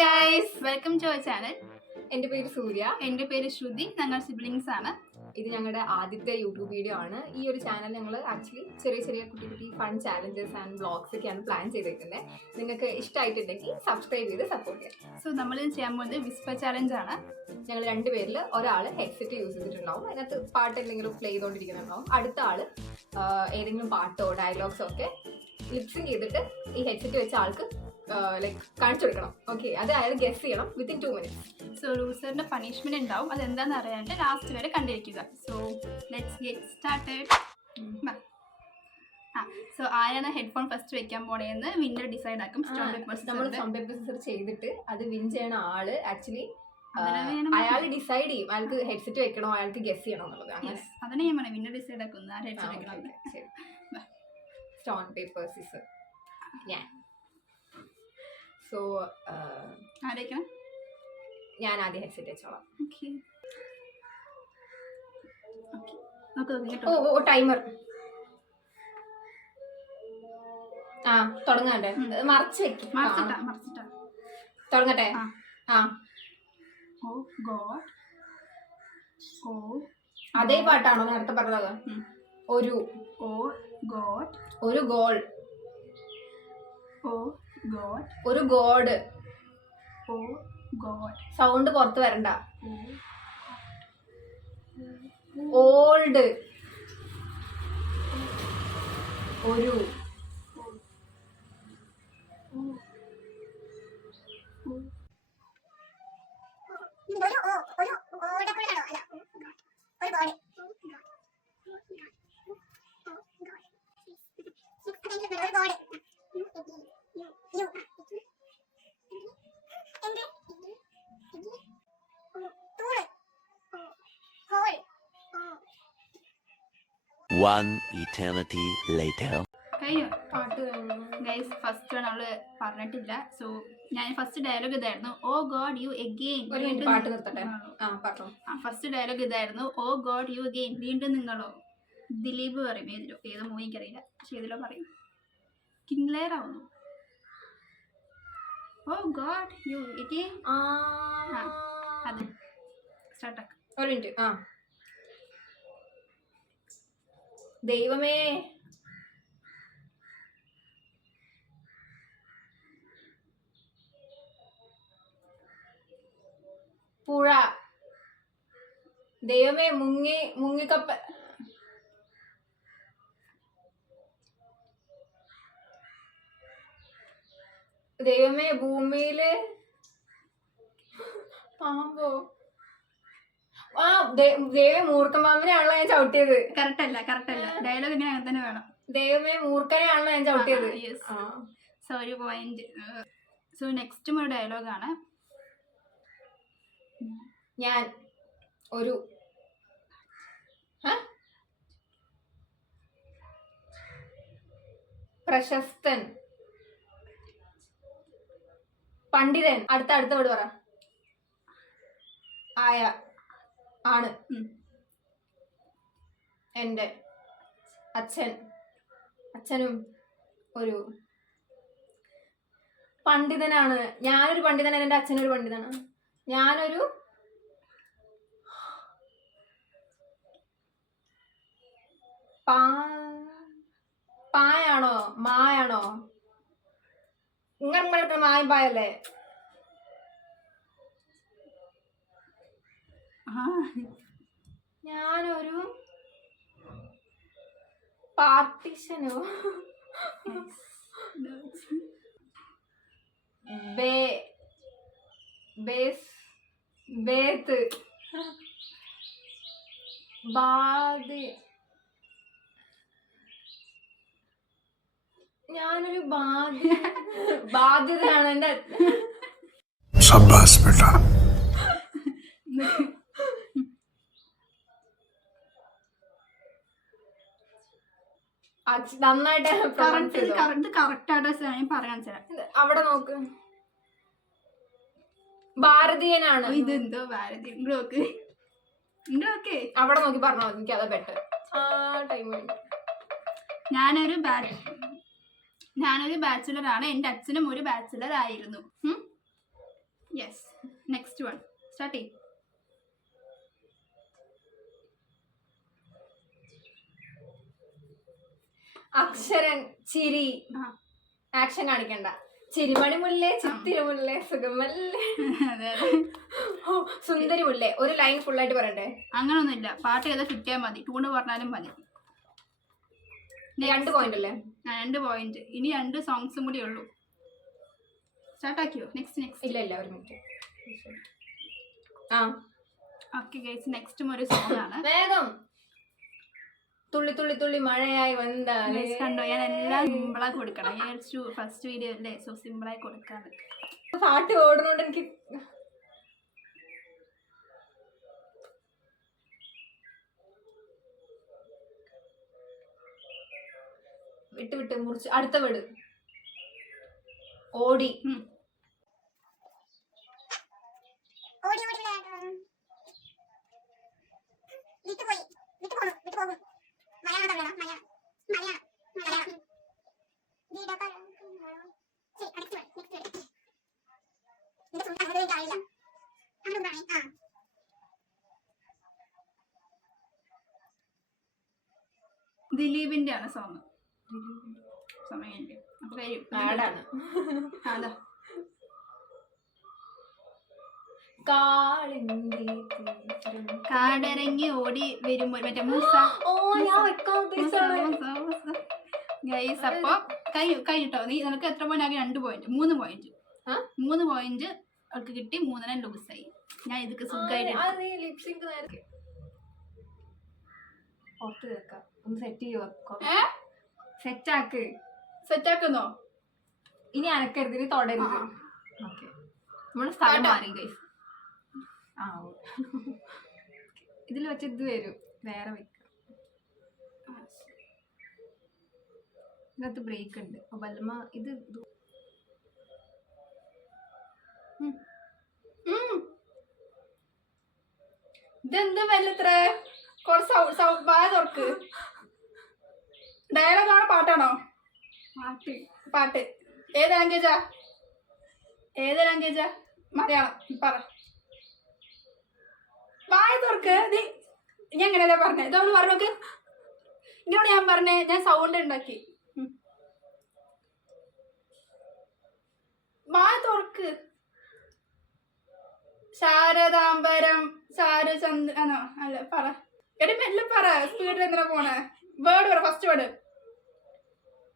Guys, welcome to our channel. എൻ്റെ പേര് സൂര്യ. എൻ്റെ പേര് ശ്രുതി. ഞങ്ങൾ സിബ്ലിങ്സ് ആണ്. ഇത് ഞങ്ങളുടെ ആദ്യത്തെ യൂട്യൂബ് വീഡിയോ ആണ്. ഈ ഒരു ചാനൽ ഞങ്ങൾ ആക്ച്വലി ചെറിയ ചെറിയ കുട്ടി ഫൺ ചാലഞ്ചസ് ആൻഡ് വ്ളോഗ്സ് ഒക്കെയാണ് പ്ലാൻ ചെയ്തിരിക്കുന്നത്. നിങ്ങൾക്ക് ഇഷ്ടമായിട്ടുണ്ടെങ്കിൽ സബ്സ്ക്രൈബ് ചെയ്ത് സപ്പോർട്ട് ചെയ്യാം. സോ നമ്മൾ ചെയ്യാൻ പോകുന്നത് വിസ്പർ ചാലഞ്ച് ആണ്. ഞങ്ങൾ രണ്ടുപേരിൽ ഒരാൾ ഹെഡ്സെറ്റ് യൂസ് ചെയ്തിട്ടുണ്ടാവും, അതിനകത്ത് പാട്ട് എന്തെങ്കിലും പ്ലേ ചെയ്തുകൊണ്ടിരിക്കുന്നുണ്ടാവും. അടുത്ത ആൾ ഏതെങ്കിലും പാട്ടോ ഡയലോഗ്സോ ഒക്കെ ലിപ്സിങ് ചെയ്തിട്ട് ഈ ഹെഡ്സെറ്റ് വെച്ച ആൾക്ക് ലൈക്ക് കാണിച്ചു കൊടുക്കണം. ഓക്കെ, അത് അയാൾ ഗെസ് ചെയ്യണം വിത്തിൻ 2 minutes. സോ ലൂസറിന്റെ പണിഷ്മെന്റ് ഉണ്ടാവും. അതെന്താണെന്ന് അറിയാണ്ട് ലാസ്റ്റ് വരെ കണ്ടിരിക്കുക. So let's get started. So ആരാണ് ഹെഡ്ഫോൺ ഫസ്റ്റ് വെക്കാൻ പോണേന്ന് വിന്നർ ഡിസൈഡ് ആക്കും. നമ്മൾ സൗണ്ട് പേപ്പർ ചെയ്തിട്ട് അത് വിൻ ചെയ്യണ ആള് ആക്ച്വലി അയാൾ ഡിസൈഡ് ചെയ്യും അയാൾക്ക് ഹെഡ്സെറ്റ് വെക്കണോ അയാൾക്ക് ഗെസ് ചെയ്യണോ എന്നുള്ളത്. അതിനെ ഞാൻ പറയാം, വിന്നർ ഡിസൈഡ് ആക്കുന്നു ആര് ഹെഡ്സെറ്റ് വെക്കണം. Stone paper scissor. ഞാൻ സോ ആരേക്കണം? ഞാൻ ആദ്യം ഹെഡ്സെറ്റ് വെച്ചോളാം. ഓ ടൈമർ. തുടങ്ങാണ്ടേ? മറച്ച് വെക്കും. തുടങ്ങട്ടെ? അതേ പാട്ടാണോ നേരത്തെ പറഞ്ഞത്? ഒരു ഗോൾ, ഒരു ഗോഡ്. സൗണ്ട് പുറത്ത് വരണ്ട. ഓൾഡ്, ഒരു One eternity later. Guys, first നമ്മള് പറഞ്ഞിട്ടില്ല. സോ ഞാൻ ഫസ്റ്റ് ഡയലോഗ് ഇതായിരുന്നു, oh god you again. First dialogue ഇതായിരുന്നു, ഓ ഗോഡ് യു അഗെയിൻ, വീണ്ടും നിങ്ങളോ. ദിലീപ് പറയും. ഏത് മൂവി എനിക്കറിയില്ല, പക്ഷെ ഏതിലോ പറയും. കിങ്ലെയർ ആവുന്നു. ഓ ഗോഡ് യു അഗെയിൻ. അത് സ്റ്റാർട്ടാക്കാം. ഒരു മിനിറ്റ്. ദൈവമേ, പുഴ. ദൈവമേ, മുങ്ങിക്കപ്പ. ദൈവമേ, ഭൂമിയില് പാമ്പോ. ദൈവമേ, മൂർഖൻ പാമ്പിനെയാണല്ലോ ഞാൻ ചവിട്ടിയത്. കറക്റ്റ് അല്ല. ഡയലോഗ് ഇങ്ങനെ അങ്ങനെ തന്നെ വേണം. ദൈവമേ, മൂർഖനെയാണല്ലോ ഞാൻ ചവിട്ടിയത്. സോ ഒരു പോയിന്റ്. സോ നെക്സ്റ്റും ഒരു ഡയലോഗാണ്. ഞാൻ ഒരു പ്രശസ്തൻ, പണ്ഡിതൻ. അടുത്ത വേർഡ് പറ. ആയ, ആണ്. എൻ്റെ അച്ഛനും ഒരു പണ്ഡിതനാണ്. ഞാനൊരു പണ്ഡിതനാണ്, എൻ്റെ അച്ഛനൊരു പണ്ഡിതനാണ്. ഞാനൊരു പായാണോ മായാണോ? ഇങ്ങനെ മായും പായല്ലേ? ഞാനൊരു പാർട്ടിഷനോ? ബേത്ത്, ഞാനൊരു ബാധ്യതയാണ് എൻ്റെ. നന്നായിട്ട് കറക്റ്റ് ആയിട്ട് പറയാൻ. അവിടെ നോക്ക്. ഭാരതീയനാണ്. ഇതെന്തോ ഭാരതീയൻ. അവിടെ നോക്കി പറഞ്ഞോ, എനിക്ക് അതാ ബെറ്റർ. ഞാനൊരു ബാച്ചുലർ ആണ്. എൻ്റെ അച്ഛനും ഒരു ബാച്ചുലർ ആയിരുന്നു. നെക്സ്റ്റ് വൺ സ്റ്റാർട്ട് ചെയ്യും. അക്ഷരൻ ചിരി. ആക്ഷൻ കാണിക്കണ്ട. ചിരിമണി മുല്ലേ ചിത്തിരി മുല്ലേ സുഖമല്ലേ അതെ സുന്ദരി മുല്ലേ. ഒരു ലൈൻ ഫുൾ ആയിട്ട് പറയണ്ടേ? അങ്ങനൊന്നുമില്ല, പാട്ട് ഏതാ കിട്ടിയാൽ മതി, ടൂണ് പറഞ്ഞാലും മതി. 2 പോയിന്റ് അല്ലേ? 2 പോയിന്റ്. ഇനി 2 സോങ്സും കൂടി ഉള്ളൂ. സ്റ്റാർട്ട് ആക്കിയോ? നെക്സ്റ്റ് ഇല്ല ഒരു മിനിറ്റ്. ഓക്കെ ഗൈസ്, നെക്സ്റ്റും ഒരു സോങ് ആണ്. വേഗം. തുള്ളി തുള്ളി തുള്ളി മഴയായി വന്നാലേ. കണ്ടോ, ഞാൻ എല്ലാം സിമ്പിളായി കൊടുക്കണം. ഞാൻ ഫസ്റ്റ് വീഡിയോ അല്ലേ, സോ സിമ്പിളായി കൊടുക്കാറ്. പാട്ട് ഓടണോണ്ട് എനിക്ക് വിട്ട് മുറിച്ച് അടുത്ത വീട്. ഓടി. ദിലീപിന്റെ ആണ് സോങ്. സമയമില്ല അപ്പൊ കഴിയും. ആടാണ്. അതാ കാടിറങ്ങി ഓടി വരുമ്പോൾ മറ്റേ മൂസ. ഗൈസ് അപ്പൊ കഴിഞ്ഞിട്ടോ. നീ നിനക്ക് എത്ര പോയിന്റ് ആകെ? 2 പോയിന്റ്. 3 പോയിന്റ്. 3 പോയിന്റ് അവൾക്ക് കിട്ടി. 3 ലൂസായി. ഞാൻ ഇതൊക്കെ സുഖമായിട്ട് സെറ്റാക്കുന്നോ? ഇനി അനക്കരുത്, ഇനി തുടരുത്. നമ്മള് സ്ഥലം മാറി ഗൈസ്. ഇതിൽ വെച്ച് ഇത് വരും, വേറെ വെക്കാം. ഇതിനകത്ത് ബ്രേക്ക് ഉണ്ട്. ബൽമ ഇത് ഇതെന്ത് വല്ലത്ര തുറക്ക്. ഡയലോഗാണോ പാട്ടാണോ? പാട്ട്. ഏത് ലാംഗ്വേജാ? മലയാളം. പറ. വായ തുറക്ക്. നീ എങ്ങനെയല്ലേ പറഞ്ഞേ? ഇതൊന്ന് പറഞ്ഞോക്ക്. ഇങ്ങോട്ട് ഞാൻ പറഞ്ഞേ, ഞാൻ സൗണ്ട് ഉണ്ടാക്കി. വായ തുറക്ക്. ശാരദാംബരം ശാരചന്ദ്രനോ? അല്ല, പറ. എടി മെല്ലെ പറ. സ്പീഡിൽ എന്തിനാ പോണേ? വേർഡ് പറ. First word.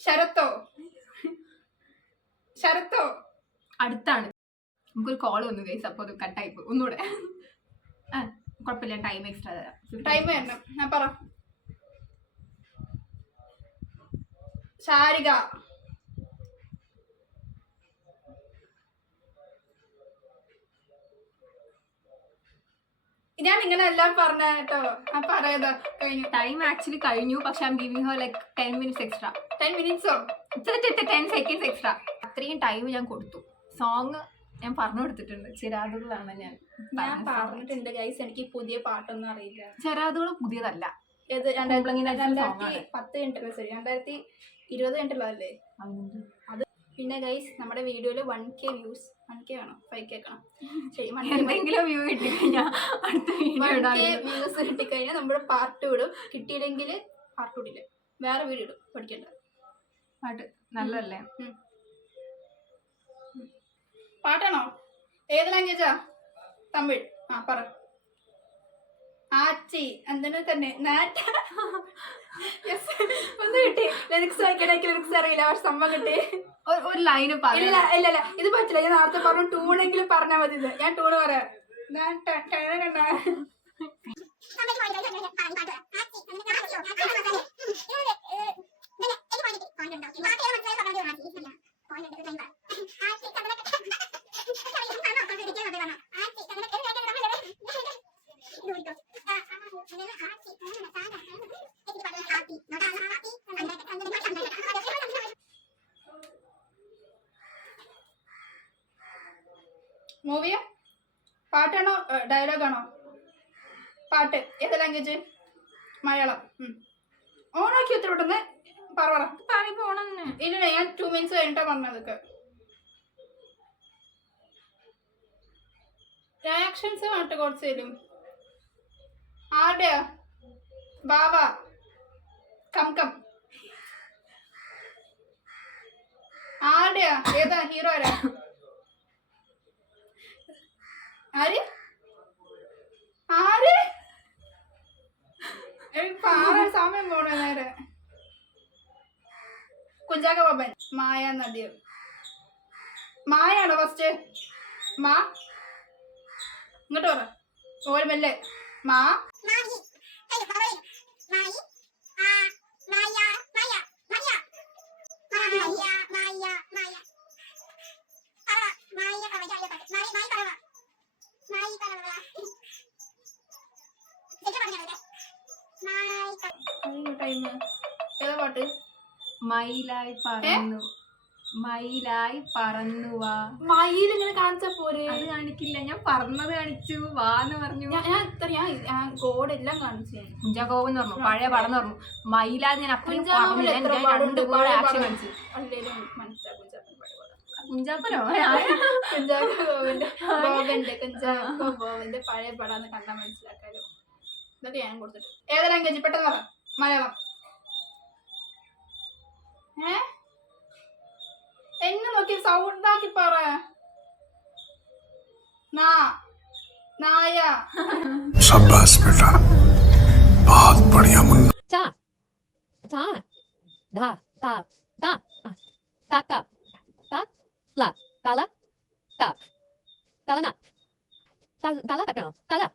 ശരത്തോ? അടുത്താണ്. നമുക്കൊരു കോൾ വന്നു ഗൈസ്, അപ്പൊ അത് കട്ടായി പോയി. ഒന്നുകൂടെ. കുഴപ്പമില്ല, ടൈം എക്സ്ട്രാ തരാം. ടൈം തരണം. ഞാൻ പറ. ശാരിക. ഞാൻ ഇങ്ങനെ എല്ലാം പറഞ്ഞ കേട്ടോ. പറയാ കഴിഞ്ഞു. ടൈം ആക്ച്വലി കഴിഞ്ഞു, പക്ഷെ I M giving Har like 10 minutes extra. 10 minutes-ഓ? 10 seconds extra. അത്രയും ടൈം ഞാൻ കൊടുത്തു. സോങ് ഞാൻ പറഞ്ഞു കൊടുത്തിട്ടുണ്ട്. ചിരാതുകളാണ് ഞാൻ പറഞ്ഞിട്ടുണ്ട് ഗൈസ്. എനിക്ക് പുതിയ പാട്ടൊന്നും അറിയില്ല. ചിരാതുകൾ പുതിയതല്ല. ഏത് 2010 കഴിഞ്ഞിട്ടല്ലേ? സോറി, 2020 കഴിഞ്ഞിട്ടുള്ളതല്ലേ അത്. പിന്നെ ഗൈസ്, നമ്മുടെ വീഡിയോയിൽ 1K വ്യൂസ്. 1K വേണോ? 5K കാണാം. ശരി, എന്തെങ്കിലും വ്യൂ കിട്ടിക്കഴിഞ്ഞാൽ 1K വ്യൂസ് കിട്ടിക്കഴിഞ്ഞാൽ നമ്മുടെ പാർട്ട് ഇടും. കിട്ടിയില്ലെങ്കിൽ പാർട്ട് ഇടില്ല, വേറെ വീഡിയോ ഇടും. പഠിക്കണ്ട പാട്ട് നല്ലല്ലേ? പാട്ടാണോ? ഏത് ലാംഗ്വേജാ? തമിഴ്. പറ. ആച്ചി എന്തിനു തന്നെ ഒന്ന് കിട്ടി. ലിറിക്സ് വായിക്കണമെങ്കിൽ ലിറിക്സ് അറിയില്ല, പക്ഷെ സംഭവം കിട്ടി. ഒരു ലൈന് ഇല്ല ഇത് പറ്റില്ല. ഞാൻ നേരത്തെ പറഞ്ഞു ടൂണെങ്കിലും പറഞ്ഞാൽ മതി. ഞാൻ ടൂണ് പറയാം. മൂവിയോ? പാട്ടാണോ ഡയലോഗാണോ? പാട്ട്. ഏത് ലാംഗ്വേജ്? മലയാളം. ഓണാക്കി ഒത്തിരി പെട്ടെന്ന് പറ. ഇല്ല, ഞാൻ 2 minutes കഴിഞ്ഞിട്ടാ പറഞ്ഞതൊക്കെ. റിയാക്ഷൻസ് കണ്ടിട്ട് കുറച്ച് തരും. ആരുടെയാ? ബാബ കം കം. ആരുടെയാ? ഏതാ ഹീറോ? ആരാ? ആര് ആര്? എനിക്ക് സമയം പോണേ നേരെ. കുഞ്ചാക്ക ബോബൻ. മായ നദിയോ? മായാണോ ഫസ്റ്റ്? മാ ഇങ്ങോട്ട് പറ. ഓര് മെല്ലെ. മാ ടൈം ഏതാ പാട്ട്? മയിലായി പറന്നു, മയിലായി പറന്നു വാ. മയിൽ ഇങ്ങനെ കാണിച്ചാ പോരെ? അത് കാണിക്കില്ല, ഞാൻ പറഞ്ഞത് കാണിച്ചു. വാന്ന് പറഞ്ഞു. ഞാൻ കോഡ് എല്ലാം കാണിച്ചു. കുഞ്ചാക്കോബൻ എന്ന് പറഞ്ഞു, പഴയ പടം എന്ന് പറഞ്ഞു. മയിലാന്ന് ഞാൻ അത്രയും പറഞ്ഞില്ല. ആക്ഷൻ കാണിച്ചു. കുഞ്ചാപ്പനോ? ബോബന്റെ പഴയ പടാന്ന് കണ്ടാ മനസ്സിലാക്കാലോ. ഇതൊക്കെ ഞാൻ കൊടുത്തിട്ട്. ഏതാ ലാംഗ്വേജ്? പെട്ടെന്ന് പറ. മലയാളം. എന്നെ നോക്കി സൗണ്ട് ആക്കി പറ. നായ. शाबाश बेटा, बहुत बढ़िया मुन्ना. चा चा धा ta ta ta ta ta la tala ta talana tala takano tala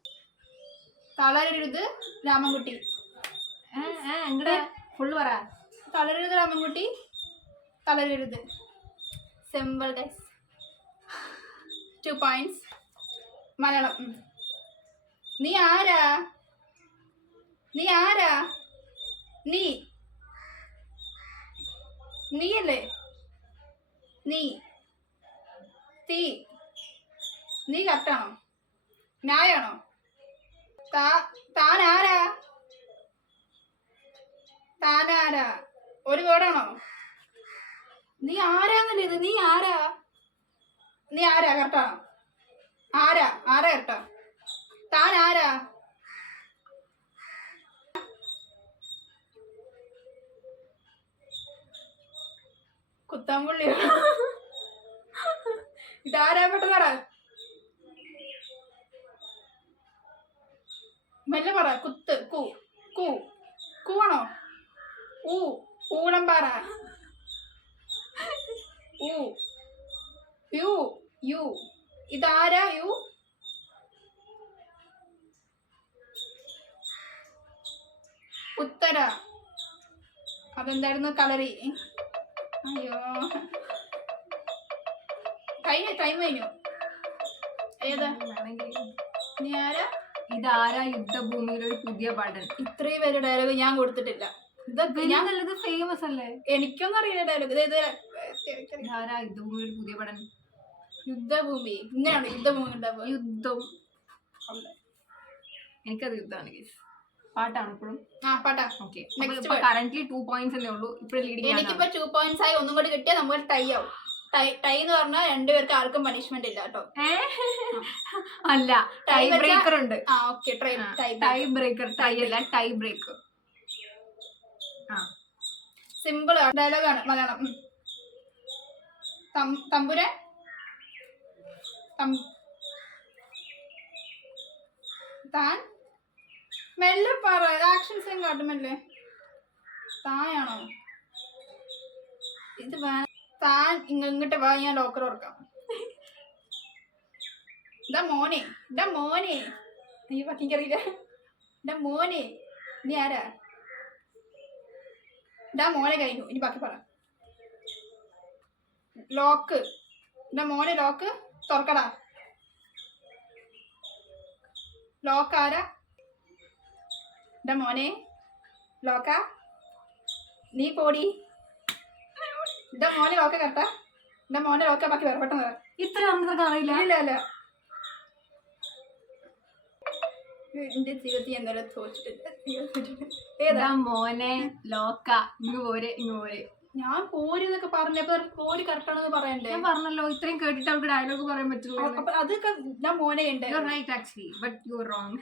തളരരുത് രാമൻകുട്ടി. എങ്ങടെ ഫുള്ള് പറ. തളരരുത് രാമൻകുട്ടി. തളരരുത്. Simple guys. 2 points. മലയാളം. നീ ആരാ? നീ ആരാ? നീയല്ലേ? നീ തീ. നീ കറക്റ്റാണോ? ന്യായാണോ? താനാരാ? താനാരാ? ഒരു വേർഡാണോ? നീ ആരാന്നല്ലേ ഇത്? നീ ആരാ? നീ ആരാ? കറക്റ്റാണോ? ആരാ കറക്റ്റാ? താൻ ആരാ? കുത്താമ്പുള്ളി. ഇതാരാ? പെട്ടെന്ന് പറ. മെല്ലെ പറ. കുത്ത്. കൂവാണോ? ഊളം പറ. യു. ഇതാരാ? യു. ഉത്തര. അതെന്തായിരുന്നു? കളറി. അയ്യോ, ടൈം കഴിഞ്ഞു. ഏതാ? നീ ആരാ? ഇതാരാ? യുദ്ധഭൂമിയിൽ ഒരു പുതിയ പടൻ. ഇത്രയും പേര് ഡയലോഗ് ഞാൻ കൊടുത്തിട്ടില്ല. ഇതൊക്കെ ഞാൻ നല്ലത് ഫേമസ് അല്ലേ? എനിക്കൊന്നും അറിയില്ല ഡയലോഗ്. ഇതാരാ? യുദ്ധഭൂമിയിൽ ഒരു പുതിയ പടൻ. യുദ്ധഭൂമി. ഇങ്ങനെയാണ് യുദ്ധഭൂമി ഉണ്ടാവുക. യുദ്ധം. എനിക്കത് യുദ്ധമാണ് ഗൈസ്. പാട്ടാണ് ഇപ്പോഴും. പാട്ടാ. ഓക്കെ, കറന്റ്ലി 2 points അല്ലേ ഉള്ളൂ. ഇപ്പോഴും ലീഡിംഗ്. എനിക്കിപ്പോ 2 points ആയി. ഒന്നും കൂടി കിട്ടിയാൽ നമുക്ക് ടൈ ആവും. ടൈ എന്ന് പറഞ്ഞാൽ രണ്ടുപേർക്ക് ആർക്കും പണിഷ്മെന്റ് ഇല്ല കേട്ടോ. അല്ല, ടൈ ബ്രേക്കർ ഉണ്ട്. Tie breaker. ടൈ അല്ല, ടൈ ബ്രേക്കർ. സിമ്പിൾ ഡയലോഗാണ്. മലയാളം. തമ്പുരാൻ. താൻ. മെല്ലെ പറ. ആക്ഷൻസും കാട്ടുമല്ലേ. തായാണോ? ഇത് താൻ ഇങ്ങോട്ട് വാ, ഞാൻ ലോക്കർ ഓർക്കാം. ഇതാ മോനെ. നീ എനിക്കറിയില്ല. ഇതാ മോനെ. നീ ആരാ? ഇതാ മോനെ കഴിഞ്ഞു. ഇനി ബാക്കി പറ. ലോക്ക്. ഇതാ മോനെ. ലോക്ക് തുറക്കടാ. ലോക്ക് ആരാ? ഇതാ മോനെ. ലോക്ക. നീ പോടി. ഇതാ മോനെ. ലോക്ക കറക്റ്റാ? ഇതാ മോനെ. ലോക്ക. ബാക്കി വേറെ പെട്ടെന്ന്. ഇത്ര അറിയില്ല. ഇല്ല. എന്റെ ജീവിതത്തിൽ എന്തായാലും തോച്ചിട്ടില്ല. ഏതാ? മോനെ. ലോക്ക. ഇങ്ങ് പോരെ. ഞാൻ പോര് എന്നൊക്കെ പറഞ്ഞപ്പോ പോര് കറക്റ്റ് ആണെന്ന് പറയണ്ടേ? ഞാൻ പറഞ്ഞല്ലോ ഇത്രയും കേട്ടിട്ട് അവൾക്ക് ഡയലോഗ് പറയാൻ പറ്റുള്ളൂ. അപ്പൊ അതൊക്കെ ഞാൻ മോനെ ഉണ്ട്.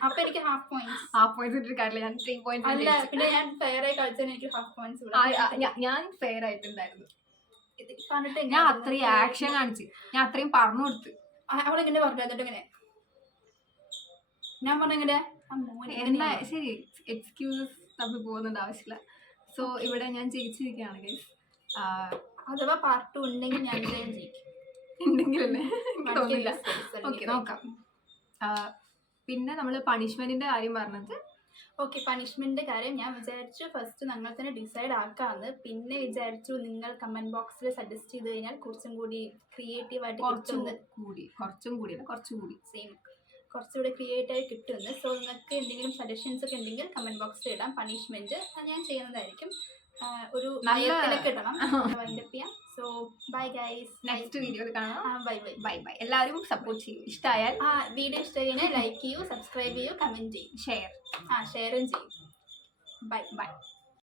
അപ്പൊ എനിക്ക് ഹാഫ് പോയിന്റ്സ്. ഹാഫ് പോയിന്റ്സ് ഇട്ടിട്ട് കാര്യമില്ല, ഞാൻ 3 points അല്ല, പിന്നെ ഞാൻ ഫെയർ ആയി കളിച്ചതിന് എനിക്ക് ഹാഫ് പോയിന്റ്സ്. ഞാൻ ഫെയർ ആയിട്ടുണ്ടായിരുന്നു. പറഞ്ഞിട്ട് ഞാൻ അത്രയും ആക്ഷൻ കാണിച്ചു, ഞാൻ അത്രയും പറഞ്ഞു കൊടുത്ത്. അവളെങ്ങനെ പറഞ്ഞു? എന്നിട്ട് ഇങ്ങനെ ഞാൻ പറഞ്ഞെങ്ങനെ എന്താ ശരി, എക്സ്ക്യൂസസ് തമ്മിൽ പോകുന്നുണ്ട് ആവശ്യമില്ല. സോ ഇവിടെ ഞാൻ ജയിച്ചിരിക്കുകയാണ് ഗൈസ്. അഥവാ പാർട്ട് 2 ഉണ്ടെങ്കിൽ ഞാൻ ജയിക്കും. ഉണ്ടെങ്കിലല്ലേ തോന്നില്ല. ഓക്കെ, നോക്കാം. പിന്നെ നമ്മൾ പണിഷ്മെന്റിന്റെ കാര്യം പറഞ്ഞത്. ഓക്കെ, പണിഷ്മെന്റിന്റെ കാര്യം ഞാൻ വിചാരിച്ചു ഫസ്റ്റ് ഞങ്ങൾ തന്നെ ഡിസൈഡ് ആക്കാന്ന്. പിന്നെ വിചാരിച്ചു നിങ്ങൾ കമന്റ് ബോക്സിൽ സജസ്റ്റ് ചെയ്ത് കഴിഞ്ഞാൽ കുറച്ചും കൂടി ക്രിയേറ്റീവ് ആയിട്ട് കുറച്ചുകൂടി ക്രിയേറ്റീവ് ആയി കിട്ടുമെന്ന്. സോ നിങ്ങൾക്ക് എന്തെങ്കിലും സജഷൻസ് ഒക്കെ ഉണ്ടെങ്കിൽ കമന്റ് ബോക്സിൽ ഇടാം. പണിഷ്മെന്റ് ഞാൻ ചെയ്യുന്നതായിരിക്കും. ഒരു നയത്തിലൊക്കെ ഇടണം. സോ ബൈ ഗൈസ്, നെക്സ്റ്റ് വീഡിയോയിൽ കാണാം. Bye bye bye bye. എല്ലാവരും സപ്പോർട്ട് ചെയ്യും. ഇഷ്ടമായാൽ വീഡിയോ ഇഷ്ടമായാൽ ലൈക്ക് ചെയ്യൂ, സബ്സ്ക്രൈബ് ചെയ്യൂ, കമന്റ് ചെയ്യൂ, ഷെയറും ചെയ്യും. Bye bye.